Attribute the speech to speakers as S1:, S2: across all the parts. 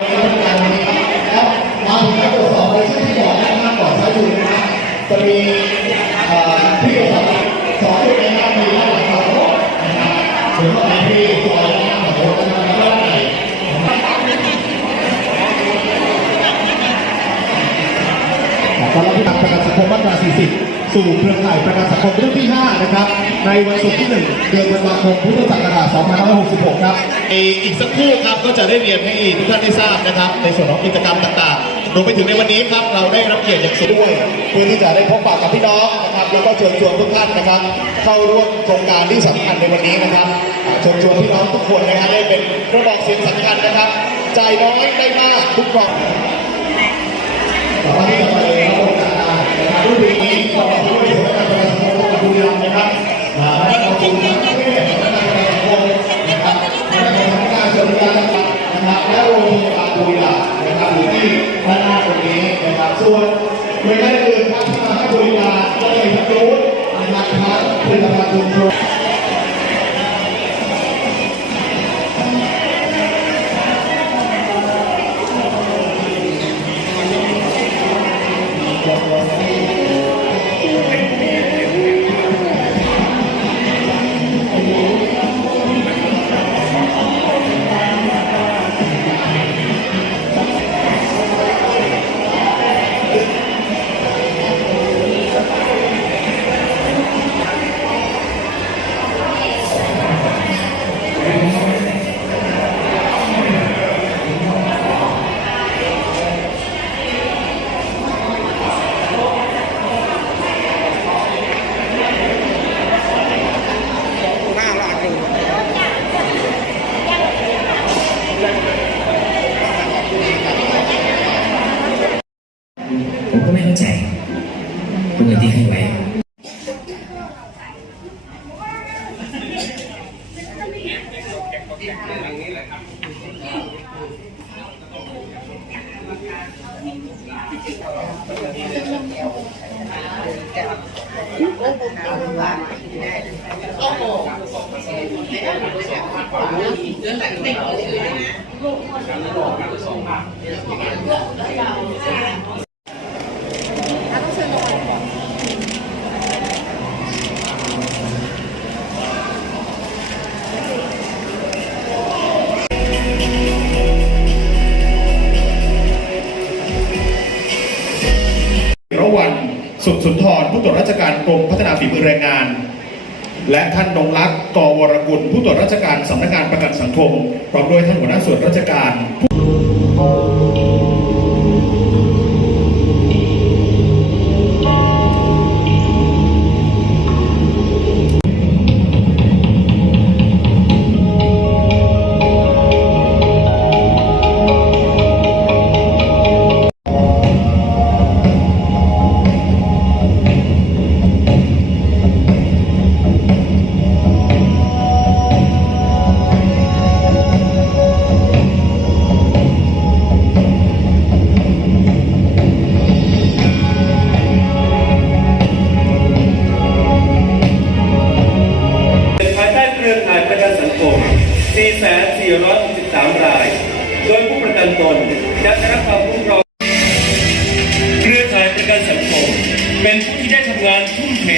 S1: มาถึงการตรวจสอบในชื่อที่บอกนะครับก่อนใช้ดูนะครับจะมีที่ตรวจสอบสองจุดนะครับมีด้านหลัง สู่เครือข่ายประกันสังคมเรื่องที่ 5 นะครับ ในวันศุกร์ที่ 1 เดือนธันวาคมพุทธศักราช2566 ครับอีกสักครู่ครับก็จะได้เรียนให้ทุกท่านได้ทราบนะครับ ในส่วนของกิจกรรมต่างๆรวมไปถึงในวันนี้ครับเราได้รับเกียรติอย่างสูงด้วยเพื่อที่จะได้พบปะกับพี่น้องนะครับแล้วก็เชิญชวนทุกท่านนะครับ เข้าร่วมโครงการที่สำคัญในวันนี้นะครับอ่าเชิญชวนพี่น้องทุกคนนะครับได้เป็นกระบอกเสียงสำคัญนะครับจ่ายน้อยได้มากทุกกล่ ผม
S2: ก็ไม่เข้า
S1: สุขสุนทรผู้ตรวจราชการกรมพัฒนาฝีมือแรงงาน และท่านนงรักษ์กวรกุลผู้ตรวจราชการสำนักงานประกันสังคมพร้อมด้วยท่านหัวหน้าส่วนราชการ
S3: ภ กันสังคม 4,463 ราย โดยผู้ประกันตนจะได้รับความคุ้มครองเครือข่ายประกันสังคม เป็นผู้ที่ได้ทำงานทุ่มเท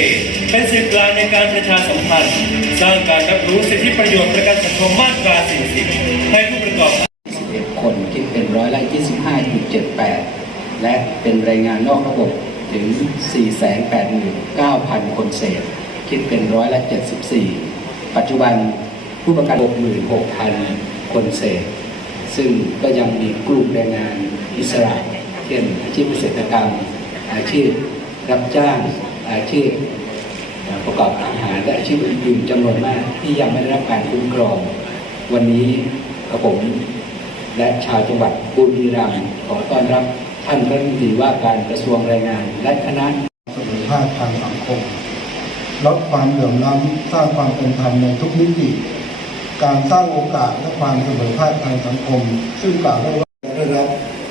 S3: เป็นสื่อกลางในการประชาสัมพันธ์ สร้างการรับรู้สิทธิประโยชน์ประกันสังคมมาตรา 40 ให้ผู้ประกอบ
S4: 11คนคิดเป็นร้อยละ25.78 และเป็นแรงงานนอกระบบถึง 489,000 คนเศษ คิดเป็นร้อยละ 74 ปัจจุบัน ผู้ประกัน 66,000 คนเศษ ซึ่งก็ยังมีกลุ่มแรงงานอิสระเช่นอาชีพเกษตรกรรม อาชีพรับจ้าง อาชีพประกอบอาหารและอาชีพอื่นๆจำนวนมากที่ยังไม่ได้รับการคุ้มครอง วันนี้กระผมและชาวจังหวัดบุรีรัมย์ขอต้อนรับท่านรัฐมนตรีว่าการกระทรวงแรงงาน และคณะ
S5: เสมอภาคทางสังคมลดความเหลื่อมล้ำสร้างความเป็นธรรมในทุกมิติ การสร้างโอกาสและความเสมอภาคทางสังคม ซึ่งกล่าวได้ว่าได้รับ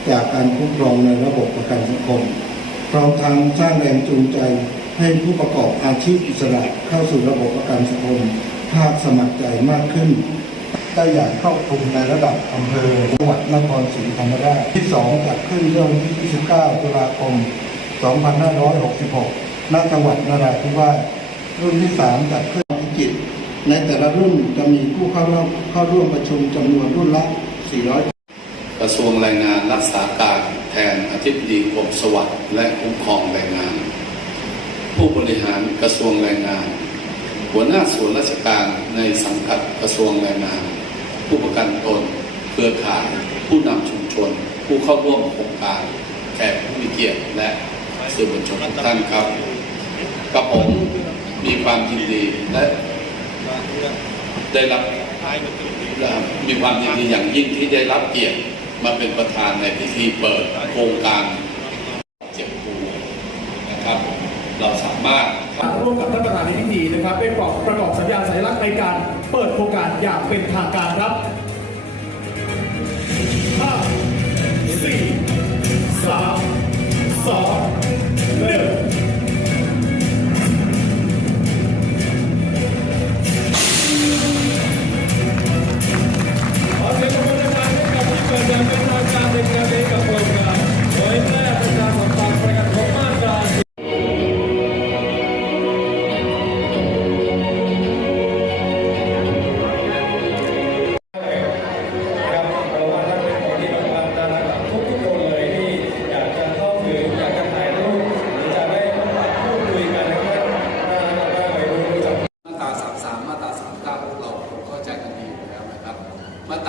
S5: จากการคุ้มครองในระบบประกันสังคมพร้อมทั้งสร้างแรงจูงใจให้ผู้ประกอบอาชีพอิสระเข้าสู่ระบบประกันสังคมภาคสมัครใจมากขึ้นได้อย่างครอบคลุมในระดับอำเภอจังหวัดนครศรีธรรมราชที่ 2 จัดขึ้นเมื่อวันที่ 29 ตุลาคม 2566 ณ จังหวัดนราธิวาสรุ่นที่ 3 จัดขึ้น ในแต่ละรุ่นจะมีผู้เข้าร่วมเข้าร่วมประชุมจำนวนรุ่นละ 400
S6: กระทรวงแรงงานรักษาการแทนอธิบดีกรมสวัสดิ์และคุ้มครองแรงงาน ผู้บริหารกระทรวงแรงงาน หัวหน้าส่วนราชการในสังกัดกระทรวงแรงงาน ผู้ประกันตน เครือข่าย ผู้นำชุมชน ผู้เข้าร่วมโครงการแขกผู้มีเกียรติและสื่อมวลชนทุกท่านครับกับผมมีความยินดีและ ได้รับมีความยินดีอย่างยิ่งที่ได้รับเกียรติมาเป็นประธานในพิธีเปิดโครงการเจ็บปูนะครับ เราสามารถ
S7: ร่วมกับท่านประธานในพิธีนะครับได้ประกอบประกอบสัญญาสัญลักษณ์ในการเปิดโครงการอย่างเป็นทางการครับ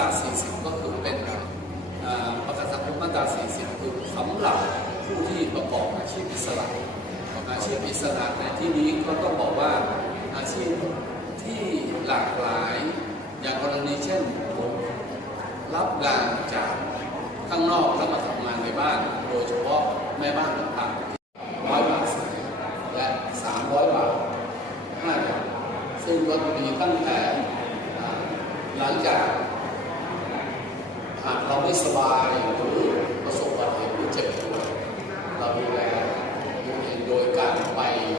S8: ตรา
S9: 40 ก็คือเป็นประกันสังคมมาตรา 40 คือสำหรับผู้ที่ประกอบอาชีพอิสระอาชีพอิสระในที่นี้ก็ต้องบอกว่าอาชีพที่หลากหลาย อย่างกรณีเช่นผมรับงานจากข้างนอกแล้วมาทำงานในบ้าน โดยเฉพาะแม่บ้านต่างๆร้อยบาทและ 300 บาทห้าอย่างซึ่งก็มีตั้งแต่หลังจาก หากเราไม่สบายหรือประสบปัญหาหรือเจ็บป่วยเราดูแลตัวงโดยการไป